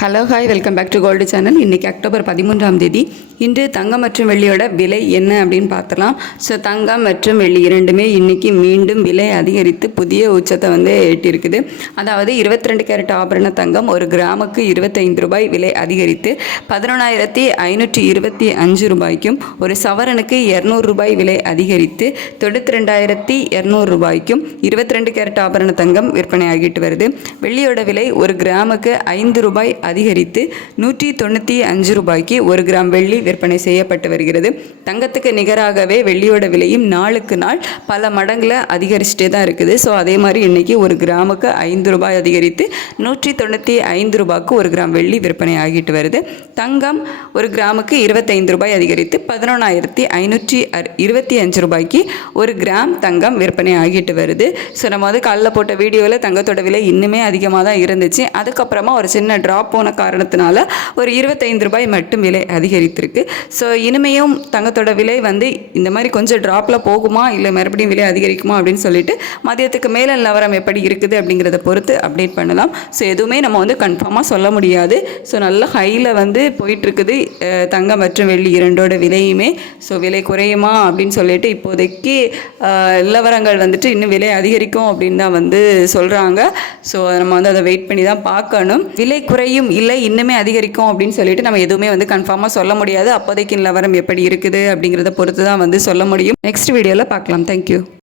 Hello hi welcome back to gold channel. இன்றைக்கி October 13ஆம் தேதி. இன்று தங்கம் மற்றும் வெள்ளியோட விலை என்ன அப்படின்னு பார்த்துலாம். ஸோ தங்கம் மற்றும் வெள்ளி இரண்டுமே இன்றைக்கி மீண்டும் விலை அதிகரித்து புதிய உச்சத்தை எட்டியிருக்குது. அதாவது 22 கேரட் ஆபரண தங்கம் ஒரு கிராமுக்கு 25 ரூபாய் விலை அதிகரித்து 11,525 ரூபாய்க்கும், ஒரு சவரனுக்கு 200 ரூபாய் விலை அதிகரித்து 92,200 ரூபாய்க்கும் 22 கேரட் ஆபரண தங்கம் விற்பனையாகிட்டு வருது. வெள்ளியோட விலை ஒரு கிராமுக்கு 5 ரூபாய் அதிகரித்து 195 ரூபாய்க்கு ஒரு கிராம் வெள்ளி விற்பனை செய்யப்பட்டு வருகிறது. தங்கத்துக்கு நிகராகவே வெள்ளியோட விலையும் நாளுக்கு நாள் பல மடங்குல அதிகரிச்சுட்டே தான் இருக்குது. ஸோ அதே மாதிரி இன்னைக்கு ஒரு கிராமுக்கு 5 ரூபாய் அதிகரித்து 195 ரூபாய்க்கு ஒரு கிராம் வெள்ளி விற்பனை ஆகிட்டு வருது. தங்கம் ஒரு கிராமுக்கு 25 ரூபாய் அதிகரித்து 11,525 ரூபாய்க்கு ஒரு கிராம் தங்கம் விற்பனை ஆகிட்டு வருது. ஸோ நம்ம காலைல போட்ட வீடியோவில் தங்கத்தோட விலை இன்னுமே அதிகமாக தான் இருந்துச்சு. அதுக்கப்புறமா ஒரு சின்ன ட்ராப் போன காரணத்தினால ஒரு 25 ரூபாய் மட்டும் விலை அதிகரித்திருக்கு. ஸோ இனிமேயும் தங்கத்தோட விலை இந்த மாதிரி கொஞ்சம் ட்ராப்பில் போகுமா இல்லை மறுபடியும் விலை அதிகரிக்குமா அப்படின்னு சொல்லிட்டு மதியத்துக்கு மேலே நிலவரம் எப்படி இருக்குது அப்படிங்கிறத பொறுத்து அப்டேட் பண்ணலாம். ஸோ எதுவுமே நம்ம கன்ஃபார்மாக சொல்ல முடியாது. ஸோ நல்ல ஹையில் போயிட்டுருக்குது தங்கம் மற்றும் வெள்ளி இரண்டோட விலையுமே. ஸோ விலை குறையுமா அப்படின்னு சொல்லிட்டு இப்போதைக்கு நிலவரங்கள் இன்னும் விலை அதிகரிக்கும் அப்படின்னு தான் சொல்கிறாங்க. ஸோ நம்ம அதை வெயிட் பண்ணி தான் பார்க்கணும். விலை குறையும் இல்லை இன்னுமே அதிகரிக்கும் அப்படின்னு சொல்லிட்டு நம்ம எதுவுமே கன்ஃபார்மாக சொல்ல முடியாது. அப்போதைக்கு நிலவரம் எப்படி இருக்குது அப்படிங்கிறத பொறுத்து தான் சொல்ல முடியும். நெக்ஸ்ட் வீடியோவில் பார்க்கலாம். தேங்க்யூ.